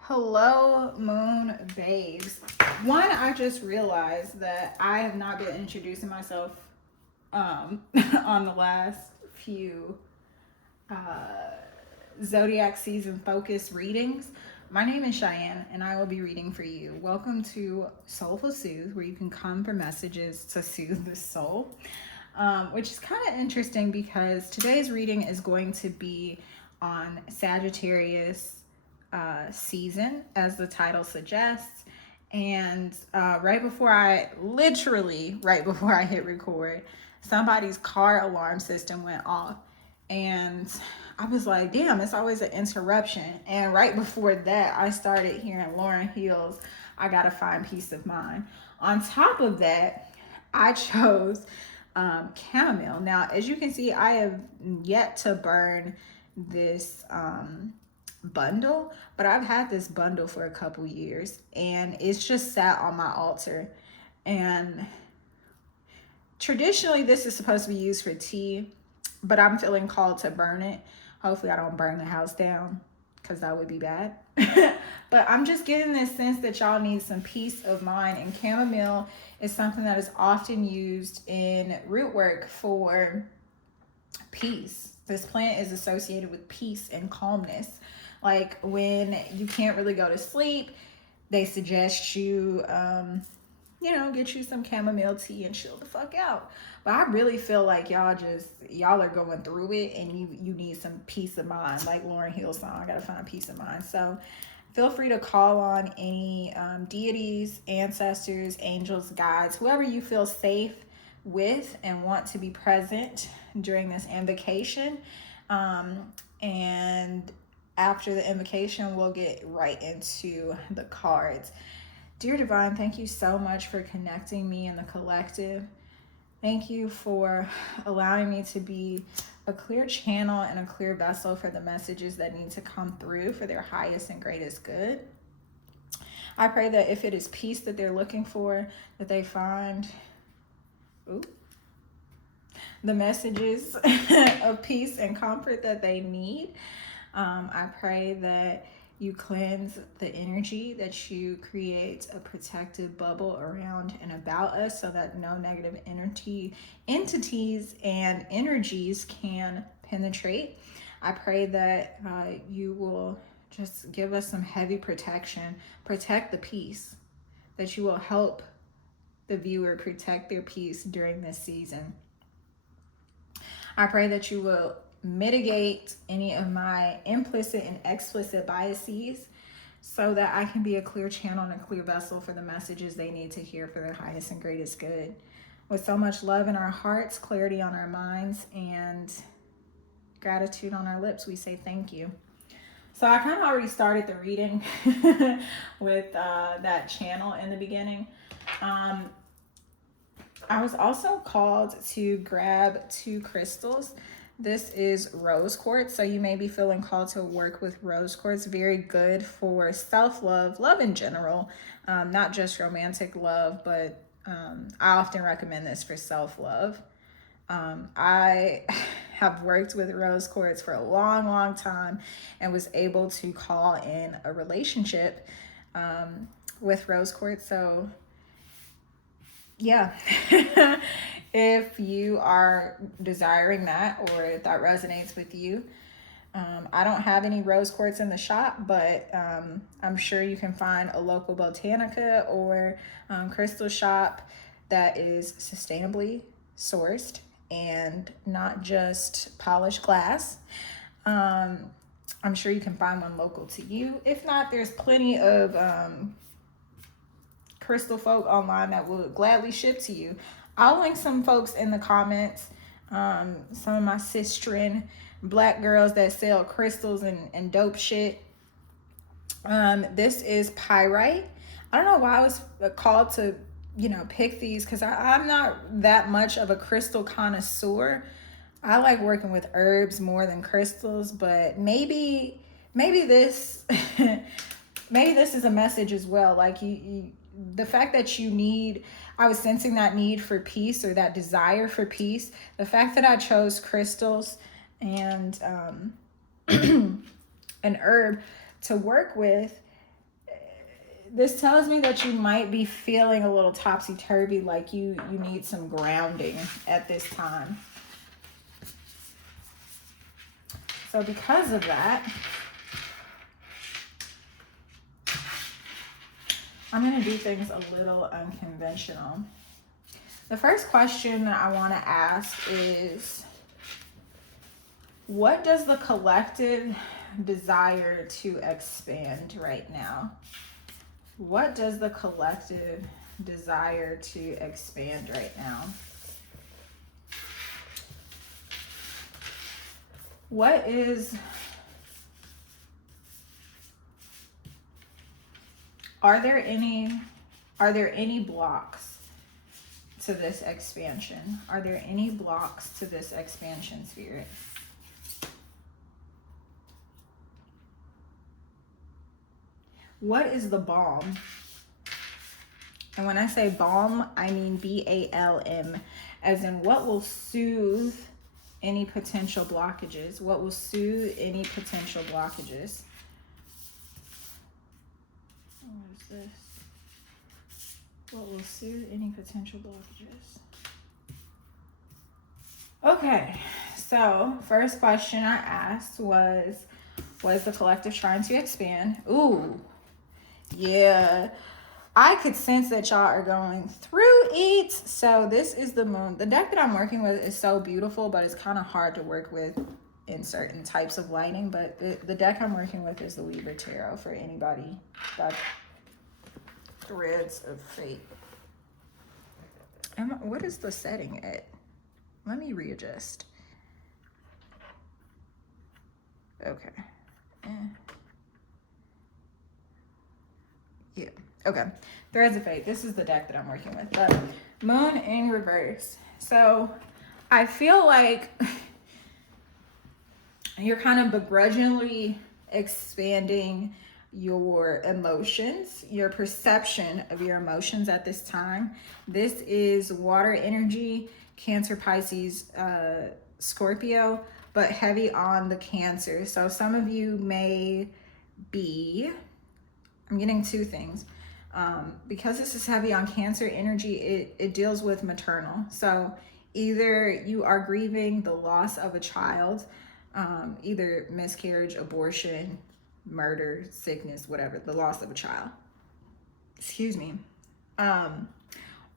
Hello, moon babes. One, I just realized that I have not been introducing myself on the last few zodiac season focus readings. My name is Cheyenne, and I will be reading for you. Welcome to Soulful Soothe, where you can come for messages to soothe the soul, which is kind of interesting because today's reading is going to be on Sagittarius season, as the title suggests. And right before I hit record, somebody's car alarm system went off. And I was like, damn, it's always an interruption. And right before that, I started hearing Lauryn Hill's I Gotta Find Peace of Mind. On top of that, I chose chamomile. Now, as you can see, I have yet to burn this bundle, but I've had this bundle for a couple years, and it's just sat on my altar. And traditionally, this is supposed to be used for tea, but I'm feeling called to burn it. Hopefully I don't burn the house down, because that would be bad. But I'm just getting this sense that y'all need some peace of mind, and chamomile is something that is often used in root work for peace. This plant is associated with peace and calmness. Like when you can't really go to sleep, they suggest you, get you some chamomile tea and chill the fuck out. But I really feel like y'all are going through it, and you need some peace of mind. Like Lauryn Hill's song, I Gotta Find Peace of Mind. So feel free to call on any deities, ancestors, angels, guides, whoever you feel safe with and want to be present during this invocation. And after the invocation, we'll get right into the cards. Dear Divine, thank you so much for connecting me and the collective. Thank you for allowing me to be a clear channel and a clear vessel for the messages that need to come through for their highest and greatest good. I pray that if it is peace that they're looking for, that they find the messages of peace and comfort that they need. I pray that you cleanse the energy, that you create a protective bubble around and about us so that no negative entities and energies can penetrate. I pray that you will just give us some heavy protection, protect the peace, that you will help the viewer protect their peace during this season. I pray that you will mitigate any of my implicit and explicit biases so that I can be a clear channel and a clear vessel for the messages they need to hear for their highest and greatest good. With so much love in our hearts, clarity on our minds, and gratitude on our lips, we say thank you. So I kind of already started the reading with that channel in the beginning. I was also called to grab 2 crystals. This is rose quartz, so you may be feeling called to work with rose quartz. Very good for self-love, love in general, not just romantic love, but I often recommend this for self-love. I have worked with rose quartz for a long, long time and was able to call in a relationship with rose quartz. So yeah, if you are desiring that or if that resonates with you, I don't have any rose quartz in the shop, but I'm sure you can find a local botanica or crystal shop that is sustainably sourced and not just polished glass. I'm sure you can find one local to you. If not, there's plenty of crystal folk online that will gladly ship to you. I'll link some folks in the comments, some of my sistren black girls that sell crystals and dope shit. This is pyrite. I don't know why I was called to pick these because I'm not that much of a crystal connoisseur. I like working with herbs more than crystals, but maybe this maybe this is a message as well. Like the fact that you need, I was sensing that need for peace or that desire for peace. The fact that I chose crystals and an herb to work with, this tells me that you might be feeling a little topsy-turvy, like you need some grounding at this time. So because of that, I'm going to do things a little unconventional. The first question that I want to ask is, what does the collective desire to expand right now? What does the collective desire to expand right now? What is, are there any blocks to this expansion? Are there any blocks to this expansion, Spirit? What is the balm? And when I say balm, I mean BALM, as in what will soothe any potential blockages? What will soothe any potential blockages? What is this? What will soothe any potential blockages? Okay, so first question I asked was, what is the collective trying to expand? Ooh, yeah. I could sense that y'all are going through it. So this is the moon. The deck that I'm working with is so beautiful, but it's kind of hard to work with in certain types of lighting. But the deck I'm working with is the Weaver Tarot for anybody that threads of fate. What is the setting at? Let me readjust. Okay. Yeah. Okay. Threads of Fate. This is the deck that I'm working with. The Moon in reverse. So I feel like you're kind of begrudgingly expanding your emotions, your perception of your emotions at this time. This is water energy, Cancer, Pisces, Scorpio, but heavy on the Cancer. So some of you may be, I'm getting two things. Because this is heavy on Cancer energy, it deals with maternal. So either you are grieving the loss of a child, either miscarriage, abortion, murder, sickness, whatever, the loss of a child. Excuse me.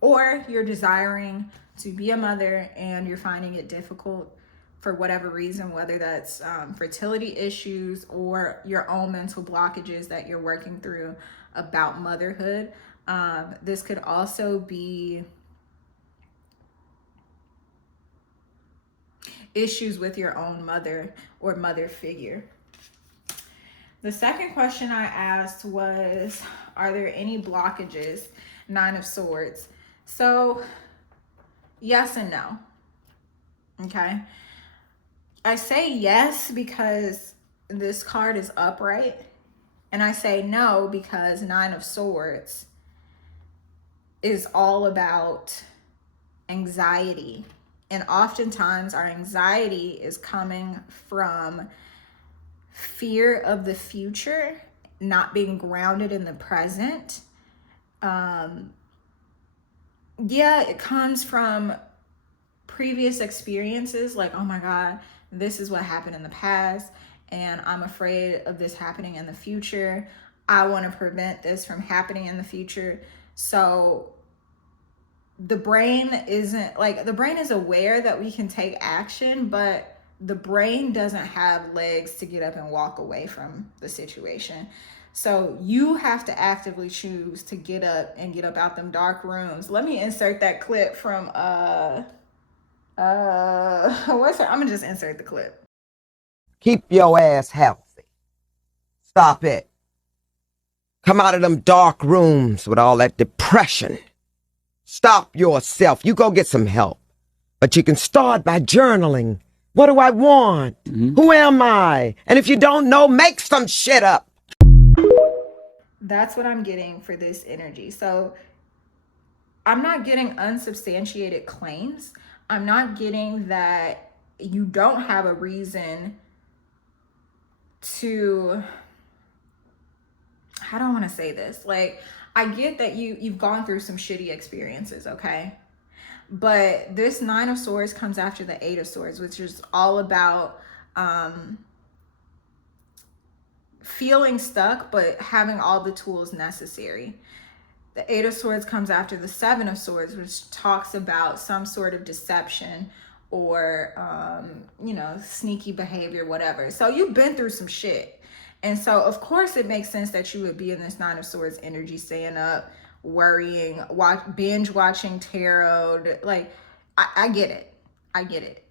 Or you're desiring to be a mother and you're finding it difficult for whatever reason, whether that's fertility issues or your own mental blockages that you're working through about motherhood. This could also be issues with your own mother or mother figure. The second question I asked was, are there any blockages? Nine of Swords. So yes and no. Okay. I say yes because this card is upright. And I say no because Nine of Swords is all about anxiety. And oftentimes our anxiety is coming from fear of the future, not being grounded in the present. Yeah, it comes from previous experiences, like, oh my God, this is what happened in the past, and I'm afraid of this happening in the future. I want to prevent this from happening in the future. So the brain is aware that we can take action, but the brain doesn't have legs to get up and walk away from the situation. So you have to actively choose to get up and get up out them dark rooms. Let me insert that clip from what's her? I'm gonna just insert the clip. Keep your ass healthy. Stop it. Come out of them dark rooms with all that depression. Stop yourself. You go get some help. But you can start by journaling. What do I want? Who am I? And if you don't know, make some shit up. That's what I'm getting for this energy. So I'm not getting unsubstantiated claims. I'm not getting that you don't have a reason to, how do I want to say this? Like, I get that you've gone through some shitty experiences, okay? But this Nine of Swords comes after the Eight of Swords, which is all about feeling stuck, but having all the tools necessary. The Eight of Swords comes after the Seven of Swords, which talks about some sort of deception or, sneaky behavior, whatever. So you've been through some shit. And so, of course, it makes sense that you would be in this Nine of Swords energy, staying up, worrying, binge watching tarot. Like, I get it. I get it.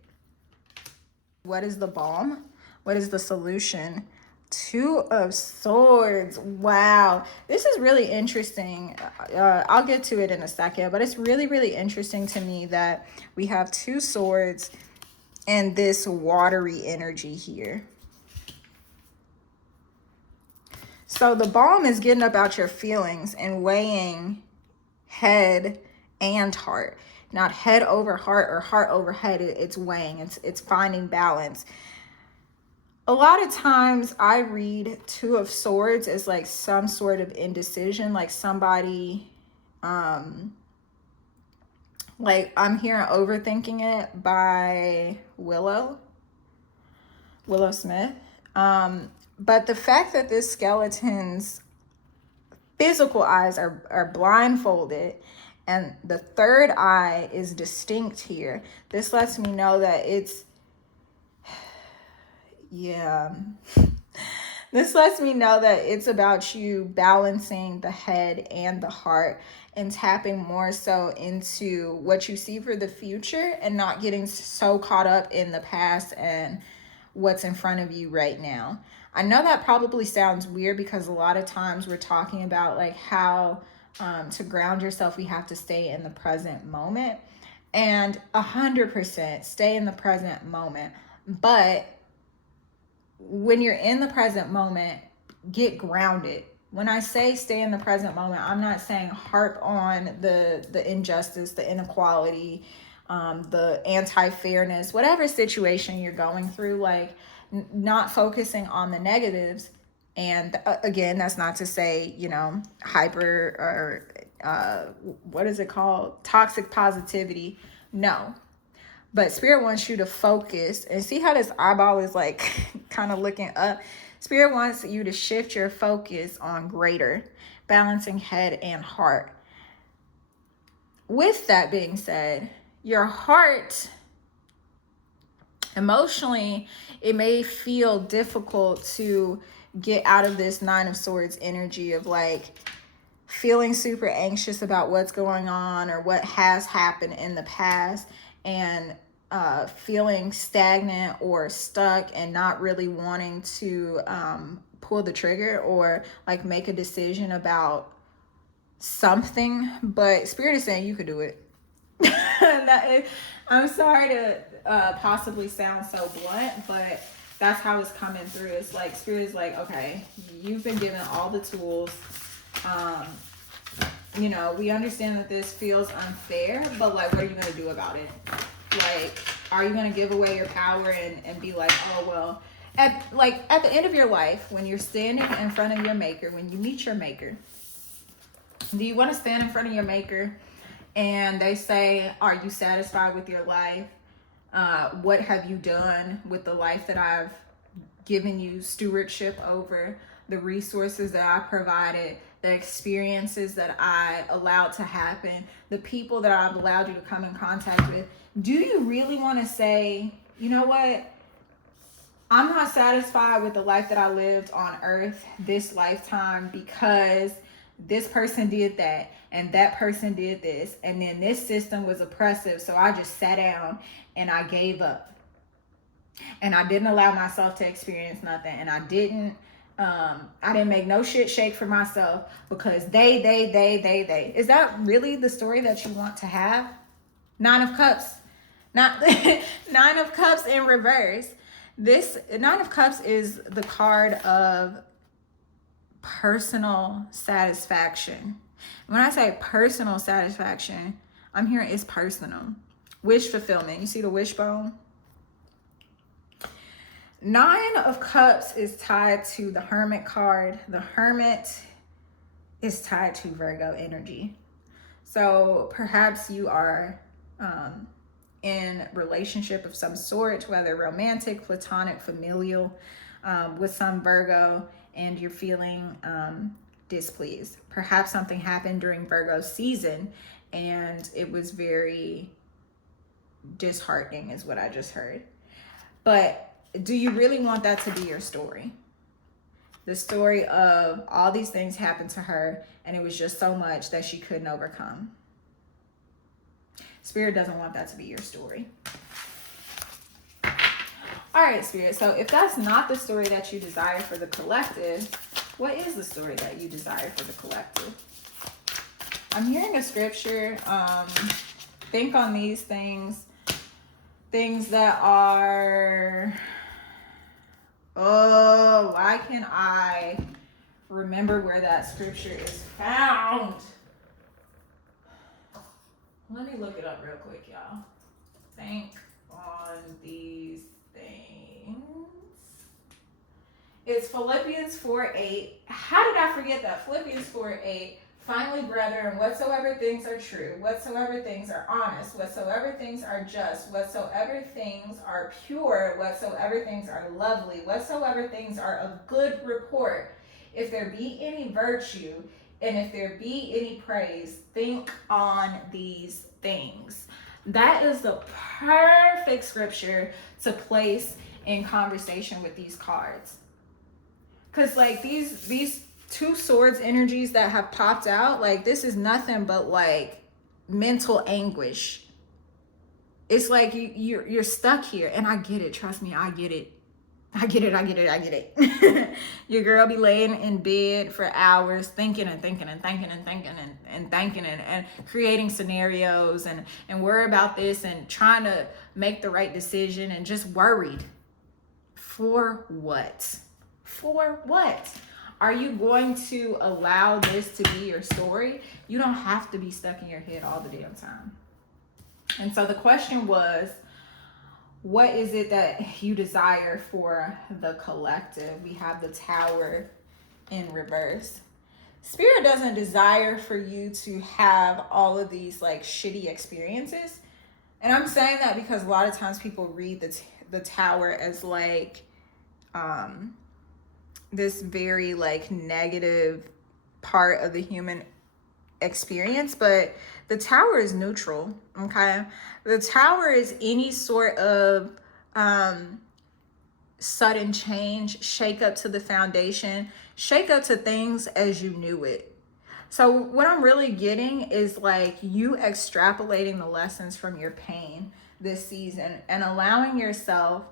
What is the balm? What is the solution? Two of Swords. Wow. This is really interesting. I'll get to it in a second, but it's really, really interesting to me that we have two swords and this watery energy here. So the balm is getting about your feelings and weighing head and heart. Not head over heart or heart over head. It's weighing. It's finding balance. A lot of times I read Two of Swords as like some sort of indecision, like somebody, like I'm hearing Overthinking It by Willow Smith. But the fact that this skeleton's physical eyes are blindfolded and the third eye is distinct here, this lets me know that this lets me know that it's about you balancing the head and the heart and tapping more so into what you see for the future and not getting so caught up in the past and what's in front of you right now. I know that probably sounds weird because a lot of times we're talking about like how to ground yourself, we have to stay in the present moment, and 100% stay in the present moment. But when you're in the present moment, get grounded. When I say stay in the present moment, I'm not saying harp on the injustice, the inequality, the anti-fairness, whatever situation you're going through, like not focusing on the negatives. And again, that's not to say, hyper or what is it called? Toxic positivity. No. But Spirit wants you to focus and see how this eyeball is like kind of looking up. Spirit wants you to shift your focus on greater, balancing head and heart. With that being said, your heart, emotionally, it may feel difficult to get out of this Nine of Swords energy of like feeling super anxious about what's going on or what has happened in the past, and feeling stagnant or stuck and not really wanting to pull the trigger or like make a decision about something. But Spirit is saying you could do it. I'm sorry to possibly sound so blunt, but that's how it's coming through. It's like Spirit is like, okay, you've been given all the tools. We understand that this feels unfair, but like, what are you going to do about it? Like, are you going to give away your power and be like, oh, well, at the end of your life, when you're standing in front of your maker, when you meet your maker, do you want to stand in front of your maker and they say, are you satisfied with your life? What have you done with the life that I've given you stewardship over, the resources that I provided, the experiences that I allowed to happen, the people that I've allowed you to come in contact with? Do you really want to say, you know what? I'm not satisfied with the life that I lived on earth this lifetime because this person did that and that person did this, and then this system was oppressive, so I just sat down and I gave up. And I didn't allow myself to experience nothing, and I didn't I didn't make no shit shake for myself because they. Is that really the story that you want to have? Nine of Cups. Not Nine of Cups in reverse. This Nine of Cups is the card of personal satisfaction. When I say personal satisfaction, I'm hearing it's personal. Wish fulfillment. You see the wishbone? Nine of Cups is tied to the Hermit card. The Hermit is tied to Virgo energy. So perhaps you are in relationship of some sort, whether romantic, platonic, familial, with some Virgo, and you're feeling displeased. Perhaps something happened during Virgo season and it was very disheartening is what I just heard. But do you really want that to be your story? The story of all these things happened to her and it was just so much that she couldn't overcome. Spirit doesn't want that to be your story. All right, Spirit. So if that's not the story that you desire for the collective, what is the story that you desire for the collective? I'm hearing a scripture. Think on these things. Things that are... Oh, why can't I remember where that scripture is found? Let me look it up real quick, y'all. Think on these things. It's Philippians 4:8. How did I forget that? Philippians 4:8. Finally, brethren, whatsoever things are true, whatsoever things are honest, whatsoever things are just, whatsoever things are pure, whatsoever things are lovely, whatsoever things are of good report, if there be any virtue, and if there be any praise, think on these things. That is the perfect scripture to place in conversation with these cards. Because like these two swords energies that have popped out, like this is nothing but like mental anguish. It's like you're stuck here, and I get it. Trust me, I get it. I get it. Your girl be laying in bed for hours thinking and creating scenarios and worry about this and trying to make the right decision and just worried. For what? For what? Are you going to allow this to be your story? You don't have to be stuck in your head all the damn time. And so the question was, what is it that you desire for the collective? We have the Tower in reverse. Spirit doesn't desire for you to have all of these like shitty experiences. And I'm saying that because a lot of times people read the Tower as like this very like negative part of the human experience, but the Tower is neutral. Okay, the Tower is any sort of sudden change, shake up to the foundation, shake up to things as you knew it. So what I'm really getting is like you extrapolating the lessons from your pain this season and allowing yourself,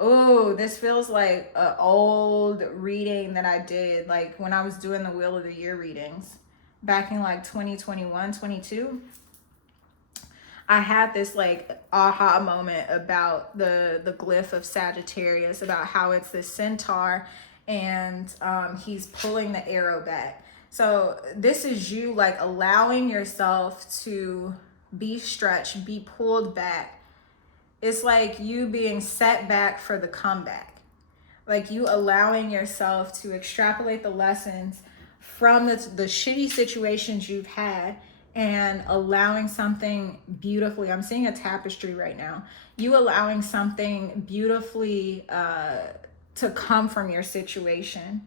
oh, this feels like an old reading that I did like when I was doing the Wheel of the Year readings back in like 2021, 22. I had this like aha moment about the glyph of Sagittarius, about how it's this centaur and he's pulling the arrow back. So this is you like allowing yourself to be stretched, be pulled back. It's like you being set back for the comeback. Like you allowing yourself to extrapolate the lessons from the shitty situations you've had and allowing something beautifully, I'm seeing a tapestry right now, you allowing something beautifully to come from your situation.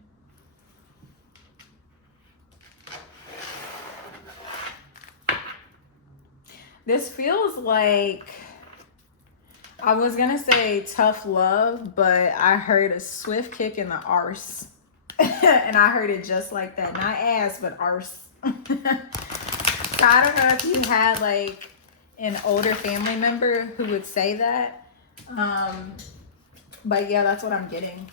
This feels like, I was gonna say tough love, but I heard a swift kick in the arse. And I heard it just like that. Not ass, but arse. I don't know if you had like an older family member who would say that. But yeah, that's what I'm getting.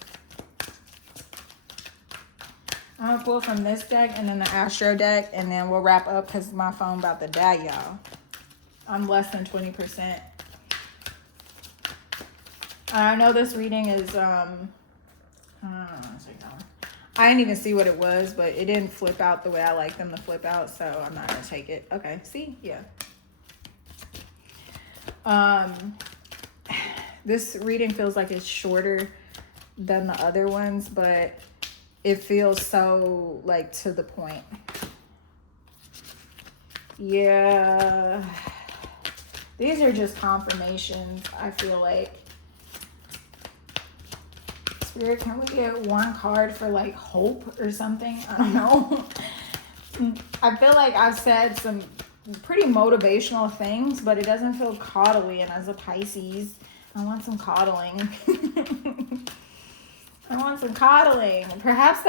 I'm gonna pull from this deck and then the Astro deck, and then we'll wrap up because my phone about to die, y'all. I'm less than 20%. I know this reading is I didn't even see what it was, but it didn't flip out the way I like them to flip out, so I'm not gonna take it. Okay, see, yeah. This reading feels like it's shorter than the other ones, but it feels so like to the point. Yeah, these are just confirmations. I feel like. Spirit, can we get one card for like hope or something? I don't know. I feel like I've said some pretty motivational things, but it doesn't feel coddly. And as a Pisces, I want some coddling. I want some coddling. Perhaps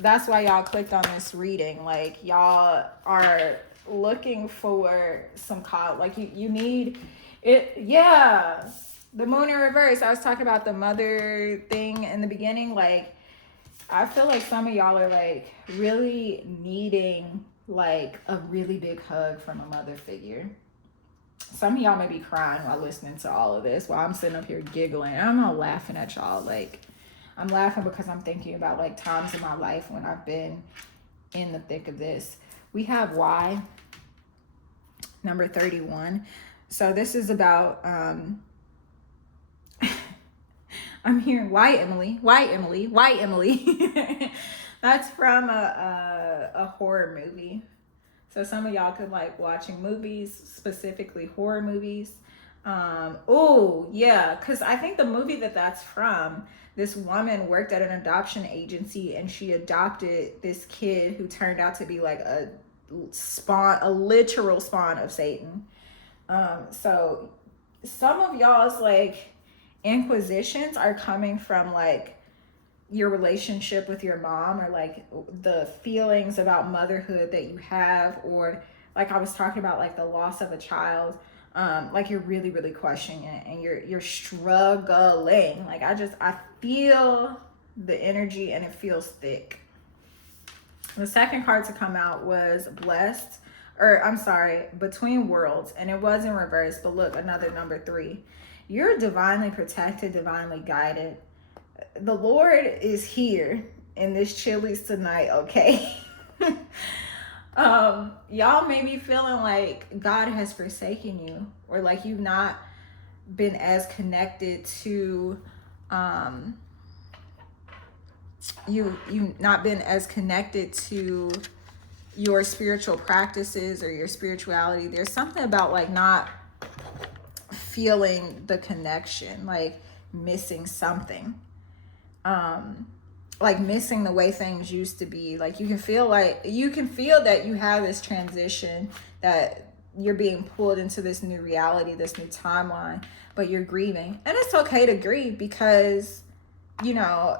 that's why y'all clicked on this reading. Like, y'all are looking for some coddle. Like, you need it. Yeah. The moon in reverse. I was talking about the mother thing in the beginning. Like, I feel like some of y'all are like really needing like a really big hug from a mother figure. Some of y'all may be crying while listening to all of this while I'm sitting up here giggling. I'm not laughing at y'all. Like, I'm laughing because I'm thinking about like times in my life when I've been in the thick of this. We have Y, number 31. So this is about I'm hearing why Emily. That's from a horror movie. So some of y'all could like watching movies, specifically horror movies. Oh yeah, because I think the movie that's from, this woman worked at an adoption agency and she adopted this kid who turned out to be like a literal spawn of Satan. So some of y'all's like inquisitions are coming from like your relationship with your mom, or like the feelings about motherhood that you have, or like I was talking about like the loss of a child. Like you're really questioning it and you're struggling. Like I feel the energy and it feels thick. The second card to come out was blessed, or I'm sorry, between worlds, and it was in reverse, but look, another number 3. You're divinely protected, divinely guided. The Lord is here in this Chili's tonight, okay? Y'all may be feeling like God has forsaken you, or like you've not been as connected to you've not been as connected to your spiritual practices or your spirituality. There's something about like not feeling the connection, like missing something, like missing the way things used to be. Like you can feel that you have this transition, that you're being pulled into this new reality, this new timeline, but you're grieving. And it's okay to grieve, because you know,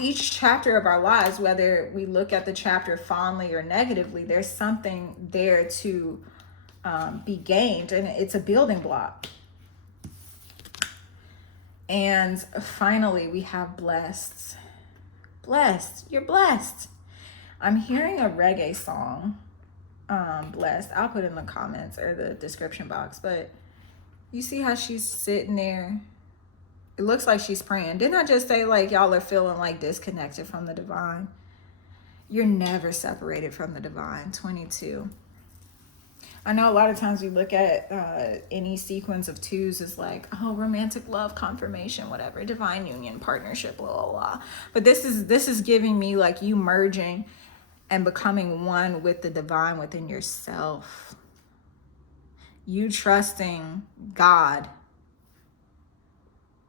each chapter of our lives, whether we look at the chapter fondly or negatively, there's something there to be gained, and it's a building block. And finally, we have blessed. You're blessed. I'm hearing a reggae song, blessed. I'll put it in the comments or the description box, but you see how she's sitting there? It looks like she's praying. Didn't I just say like y'all are feeling like disconnected from the divine? You're never separated from the divine. 22. I know a lot of times we look at any sequence of 2s as like, oh, romantic love, confirmation, whatever, divine union, partnership, blah, blah, blah. But this is giving me like you merging and becoming one with the divine within yourself. You trusting God,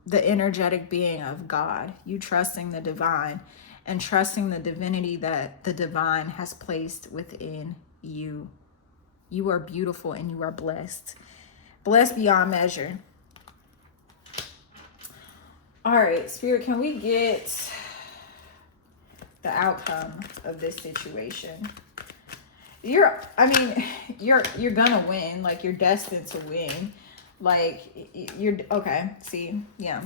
the energetic being of God. You trusting the divine and trusting the divinity that the divine has placed within you. You are beautiful and you are blessed. Blessed beyond measure. All right, Spirit, can we get the outcome of this situation? You're gonna win. Like, you're destined to win. Like, you're, okay, see, yeah.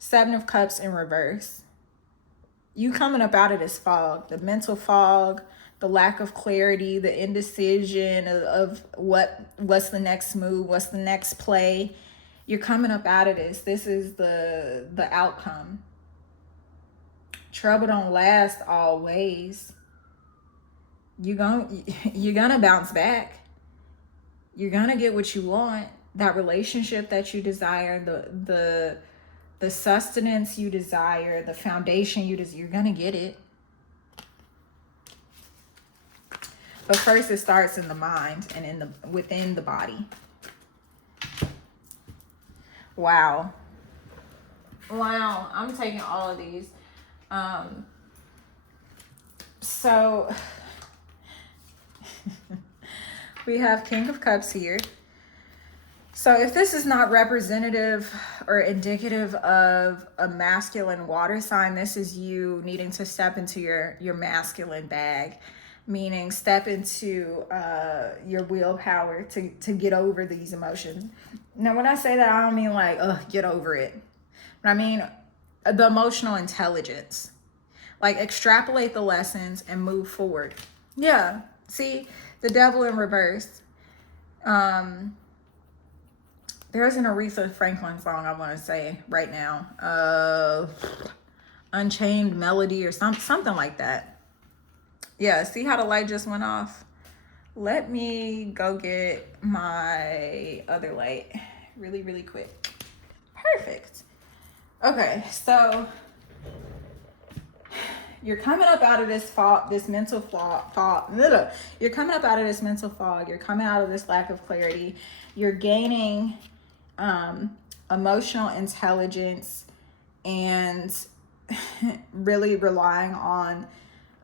7 of Cups in reverse. You coming up out of this fog, the mental fog, the lack of clarity, the indecision of what's the next move, what's the next play. You're coming up out of this. This is the outcome. Trouble don't last always. You're gonna bounce back. You're gonna get what you want. That relationship that you desire, the sustenance you desire, the foundation you desire, you're gonna get it. But first, it starts in the mind and within the body. Wow. I'm taking all of these. So we have King of Cups here. So if this is not representative or indicative of a masculine water sign, this is you needing to step into your masculine bag, meaning step into your willpower to get over these emotions. Now, when I say that, I don't mean like, get over it. But I mean the emotional intelligence. Like, extrapolate the lessons and move forward. Yeah. See, the devil in reverse. There's an Aretha Franklin song I want to say right now. Unchained Melody or something like that. Yeah, see how the light just went off? Let me go get my other light really, really quick. Perfect. Okay, so you're coming up out of this fog, this mental fog. You're coming up out of this mental fog. You're coming out of this lack of clarity. You're gaining emotional intelligence and really relying on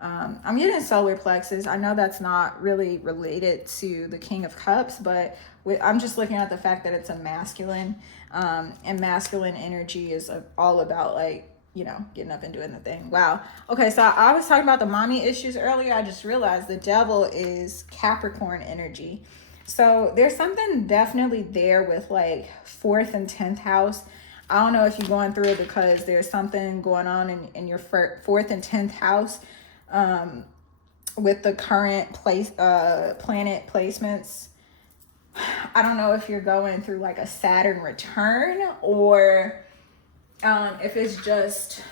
I'm getting solar plexus. I know that's not really related to the King of Cups, but I'm just looking at the fact that it's a masculine, and masculine energy is all about, like, getting up and doing the thing. Wow. Okay, so I was talking about the mommy issues earlier. I just realized the devil is Capricorn energy. So there's something definitely there with like 4th and 10th house. I don't know if you're going through it because there's something going on in your 4th and 10th house with the current planet placements. I don't know if you're going through like a Saturn return or if it's just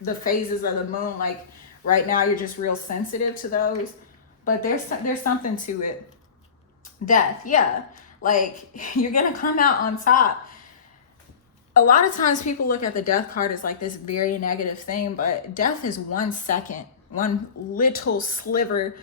the phases of the moon. Like right now you're just real sensitive to those, but there's something to it. Death, yeah. Like, you're gonna come out on top. A lot of times people look at the death card as like this very negative thing, but death is 1 second, one little sliver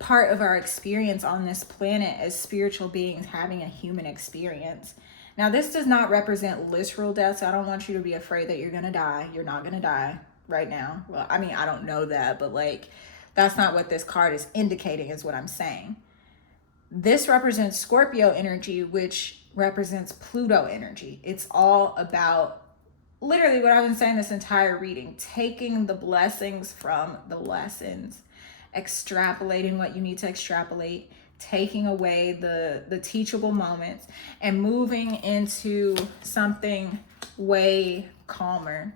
part of our experience on this planet as spiritual beings having a human experience. Now, this does not represent literal death, so I don't want you to be afraid that you're gonna die. You're not gonna die right now. Well, I mean, I don't know that, but like, that's not what this card is indicating, is what I'm saying. This represents Scorpio energy, which represents Pluto energy. It's all about literally what I've been saying this entire reading, taking the blessings from the lessons, extrapolating what you need to extrapolate, taking away the teachable moments, and moving into something way calmer.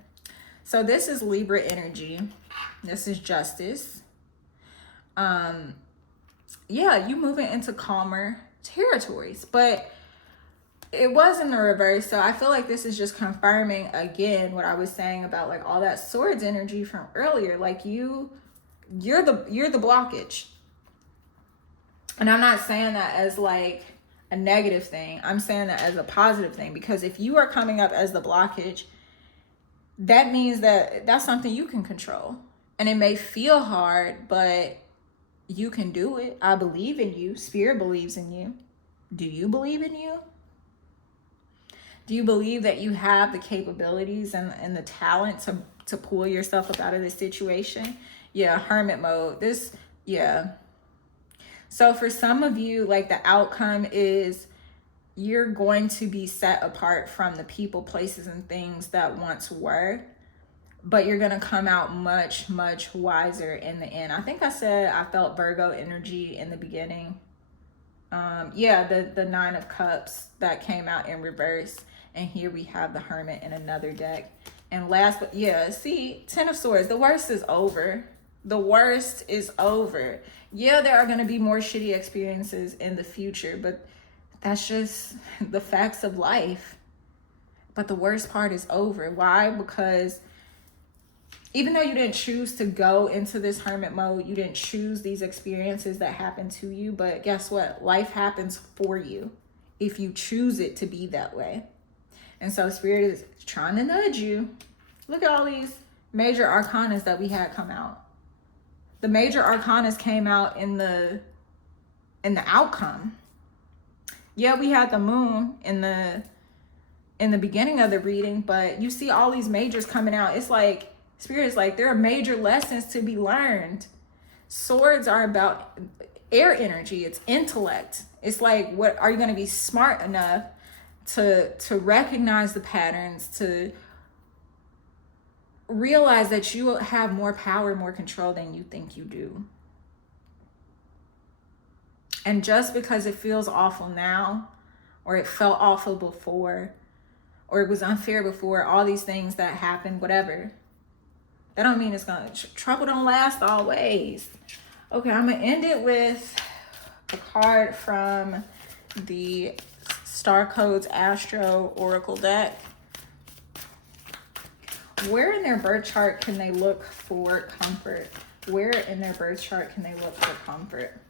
So this is Libra energy. This is justice. Yeah, you moving into calmer territories, but it was in the reverse. So I feel like this is just confirming again what I was saying about like all that swords energy from earlier. Like you're the blockage. And I'm not saying that as like a negative thing. I'm saying that as a positive thing, because if you are coming up as the blockage, that means that that's something you can control. And it may feel hard, but you can do it. I believe in you. Spirit believes in you. Do you believe in you? Do you believe that you have the capabilities and the talent to pull yourself up out of this situation? Yeah, hermit mode. Yeah. So for some of you, like the outcome is you're going to be set apart from the people, places, and things that once were. But you're going to come out much, much wiser in the end. I think I said I felt Virgo energy in the beginning. Yeah, the 9 of Cups that came out in reverse. And here we have the Hermit in another deck. And last, but yeah, see, Ten of Swords, the worst is over. The worst is over. Yeah, there are going to be more shitty experiences in the future, but that's just the facts of life. But the worst part is over. Why? Because even though you didn't choose to go into this hermit mode, you didn't choose these experiences that happen to you, but guess what? Life happens for you if you choose it to be that way. And so Spirit is trying to nudge you. Look at all these major arcanas that we had come out. The major arcanas came out in the outcome. Yeah, we had the moon in the beginning of the reading, but you see all these majors coming out. It's like Spirit is like, there are major lessons to be learned. Swords are about air energy. It's intellect. It's like, what are you going to be smart enough to recognize the patterns, to realize that you have more power, more control than you think you do. And just because it feels awful now, or it felt awful before, or it was unfair before, all these things that happened, whatever, that don't mean it's gonna, trouble don't last always. Okay, I'm gonna end it with a card from the Star Codes Astro Oracle deck. Where in their birth chart can they look for comfort? Where in their birth chart can they look for comfort?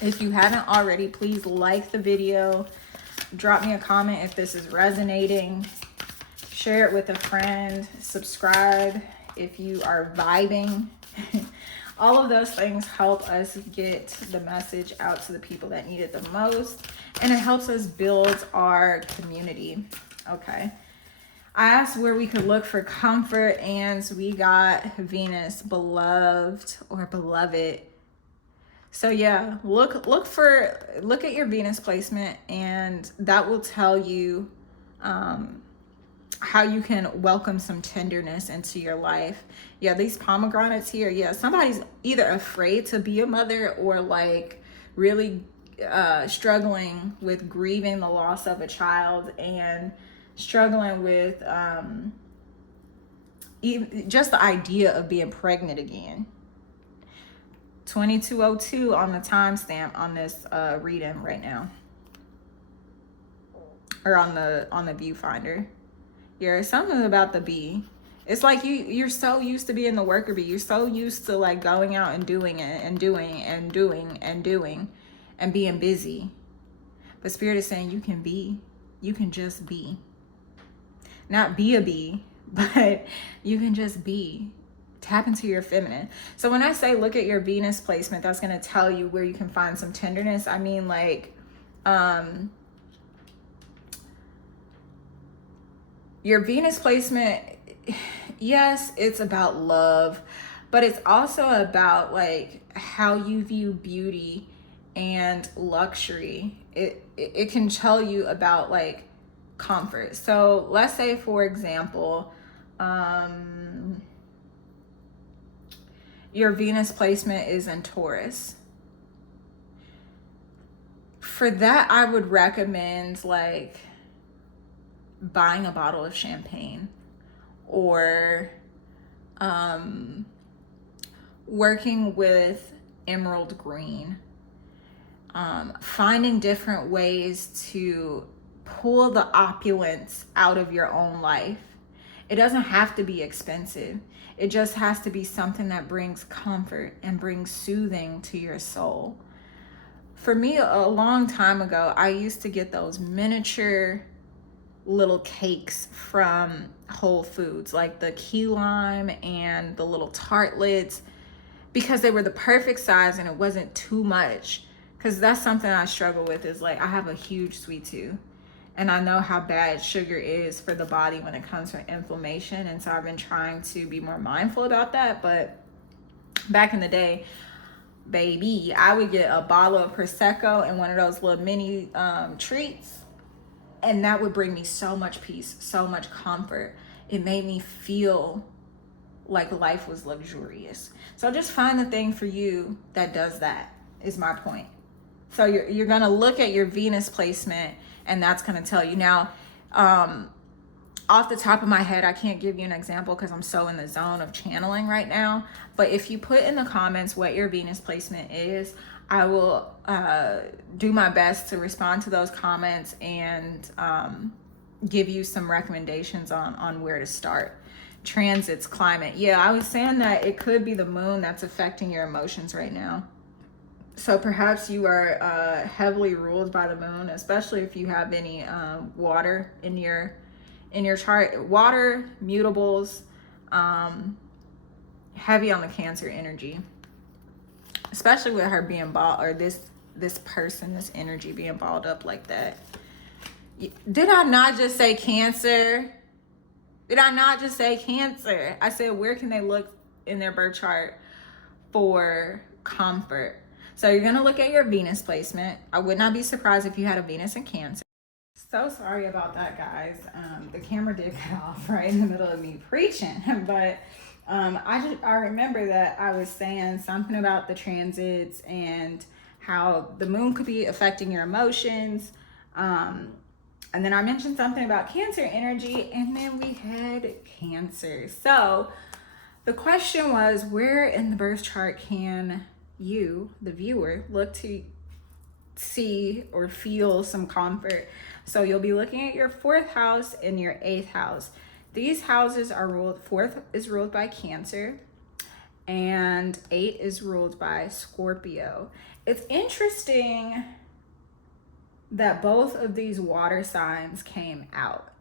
If you haven't already, please like the video. Drop me a comment if this is resonating. Share it with a friend. Subscribe if you are vibing. All of those things help us get the message out to the people that need it the most. And it helps us build our community. Okay. I asked where we could look for comfort, and we got Venus, beloved or beloved. So yeah, look at your Venus placement, and that will tell you how you can welcome some tenderness into your life. Yeah, these pomegranates here, yeah, somebody's either afraid to be a mother or like really struggling with grieving the loss of a child and struggling with even just the idea of being pregnant again. 2202 on the timestamp on this reading right now, or on the viewfinder. Yeah, something about the bee. It's like you're so used to being the worker bee. You're so used to like going out and doing it and doing and doing and doing and being busy. But Spirit is saying you can just be. Not be a bee, but you can just be. Tap into your feminine. So when I say look at your Venus placement, that's going to tell you where you can find some tenderness. I mean, like, your Venus placement, yes, it's about love, but it's also about like how you view beauty and luxury. It can tell you about like comfort. So let's say, for example, your Venus placement is in Taurus. For that, I would recommend like buying a bottle of champagne, or working with emerald green, finding different ways to pull the opulence out of your own life. It doesn't have to be expensive. It just has to be something that brings comfort and brings soothing to your soul. For me, a long time ago, I used to get those miniature little cakes from Whole Foods, like the key lime and the little tartlets, because they were the perfect size and it wasn't too much. Because that's something I struggle with, is like I have a huge sweet tooth. And I know how bad sugar is for the body when it comes to inflammation. And so I've been trying to be more mindful about that. But back in the day, baby, I would get a bottle of Prosecco and one of those little mini treats. And that would bring me so much peace, so much comfort. It made me feel like life was luxurious. So just find the thing for you that does that, is my point. So you're going to look at your Venus placement, and that's going to tell you. Now, off the top of my head, I can't give you an example because I'm so in the zone of channeling right now. But if you put in the comments what your Venus placement is, I will do my best to respond to those comments and give you some recommendations on where to start. Transits, climate. Yeah, I was saying that it could be the moon that's affecting your emotions right now. So perhaps you are heavily ruled by the moon, especially if you have any water in your chart. Water, mutables, heavy on the Cancer energy, especially with her being balled, or this person, this energy being balled up like that. Did I not just say Cancer? Did I not just say Cancer? I said, where can they look in their birth chart for comfort? So you're going to look at your Venus placement. I would not be surprised if you had a Venus in Cancer. So sorry about that, guys. The camera did cut off right in the middle of me preaching. But I remember that I was saying something about the transits and how the moon could be affecting your emotions. And then I mentioned something about Cancer energy, and then we had Cancer. So the question was, where in the birth chart can you, the viewer, look to see or feel some comfort? So you'll be looking at your 4th house and your 8th house. These houses are ruled, 4th is ruled by Cancer, and 8 is ruled by Scorpio. It's interesting that both of these water signs came out.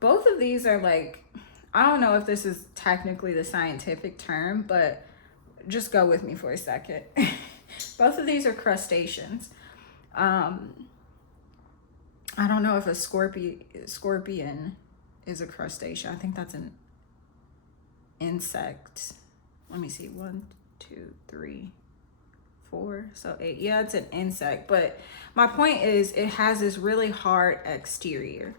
Both of these are like, I don't know if this is technically the scientific term, but just go with me for a second. Both of these are crustaceans. I don't know if a scorpion is a crustacean. I think that's an insect. Let me see. 1, 2, 3, 4. So 8. Yeah, it's an insect. But my point is, it has this really hard exterior.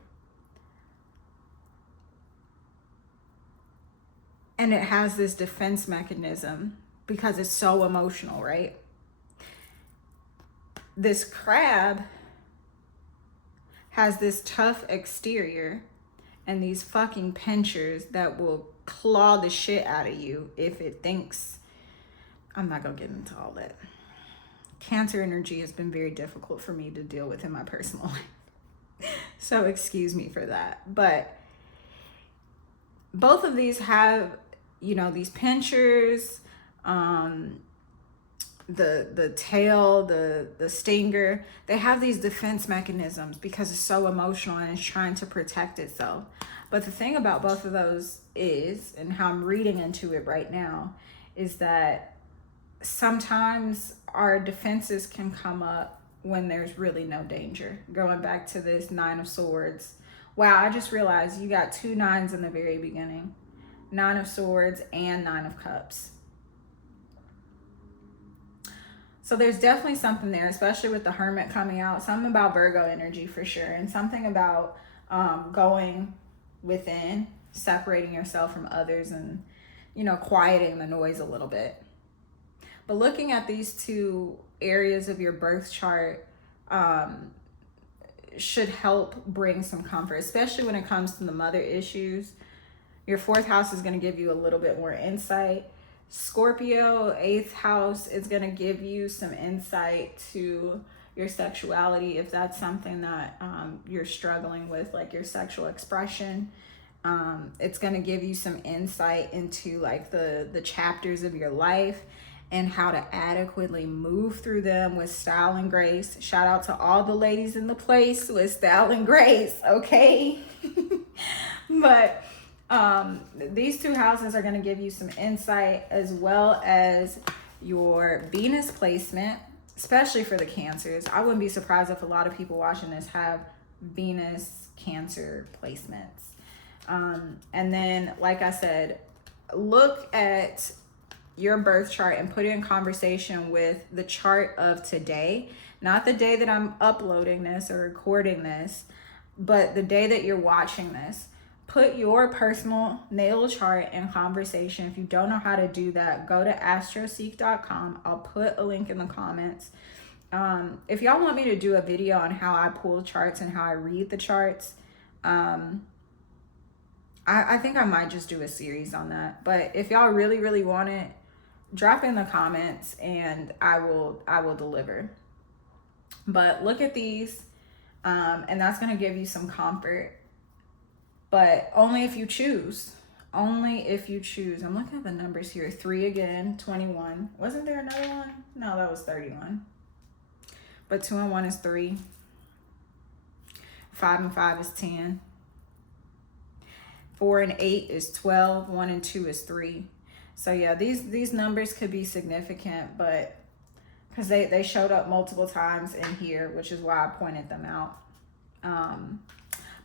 And it has this defense mechanism because it's so emotional, right? This crab has this tough exterior and these fucking pinchers that will claw the shit out of you if it thinks. I'm not gonna get into all that. Cancer energy has been very difficult for me to deal with in my personal life. So excuse me for that. But both of these have, these pinchers, the tail, the stinger. They have these defense mechanisms because it's so emotional and it's trying to protect itself. But the thing about both of those is, and how I'm reading into it right now, is that sometimes our defenses can come up when there's really no danger. Going back to this 9 of Swords. Wow, I just realized you got 2 9s in the very beginning. 9 of Swords and 9 of Cups. So there's definitely something there, especially with the Hermit coming out. Something about Virgo energy for sure. And something about going within, separating yourself from others, and, quieting the noise a little bit. But looking at these 2 areas of your birth chart should help bring some comfort, especially when it comes to the mother issues. Your 4th house is going to give you a little bit more insight. Scorpio, 8th house is going to give you some insight to your sexuality, if that's something that you're struggling with, like your sexual expression. It's going to give you some insight into like the chapters of your life and how to adequately move through them with style and grace. Shout out to all the ladies in the place with style and grace, okay? But these 2 houses are going to give you some insight, as well as your Venus placement, especially for the Cancers. I wouldn't be surprised if a lot of people watching this have Venus Cancer placements. And then, like I said, look at your birth chart and put it in conversation with the chart of today, not the day that I'm uploading this or recording this, but the day that you're watching this. Put your personal natal chart in conversation. If you don't know how to do that, go to astroseek.com. I'll put a link in the comments. If y'all want me to do a video on how I pull charts and how I read the charts, I think I might just do a series on that. But if y'all really, really want it, drop in the comments and I will deliver. But look at these, and that's going to give you some comfort, but only if you choose. Only if you choose. I'm looking at the numbers here. 3 again, 21. Wasn't there another one? No, that was 31. But 2 and 1 is 3. 5 and 5 is 10. 4 and 8 is 12. 1 and 2 is 3. So yeah, these numbers could be significant, but because they showed up multiple times in here, which is why I pointed them out.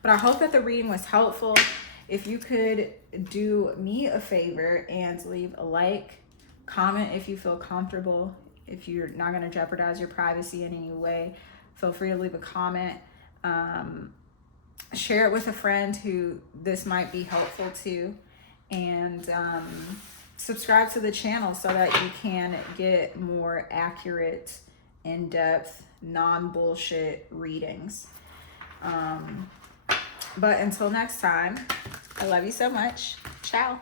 But I hope that the reading was helpful. If you could do me a favor and leave a like, comment if you feel comfortable. If you're not going to jeopardize your privacy in any way, feel free to leave a comment. Share it with a friend who this might be helpful to, and subscribe to the channel so that you can get more accurate, in-depth, non-bullshit readings. But until next time, I love you so much. Ciao.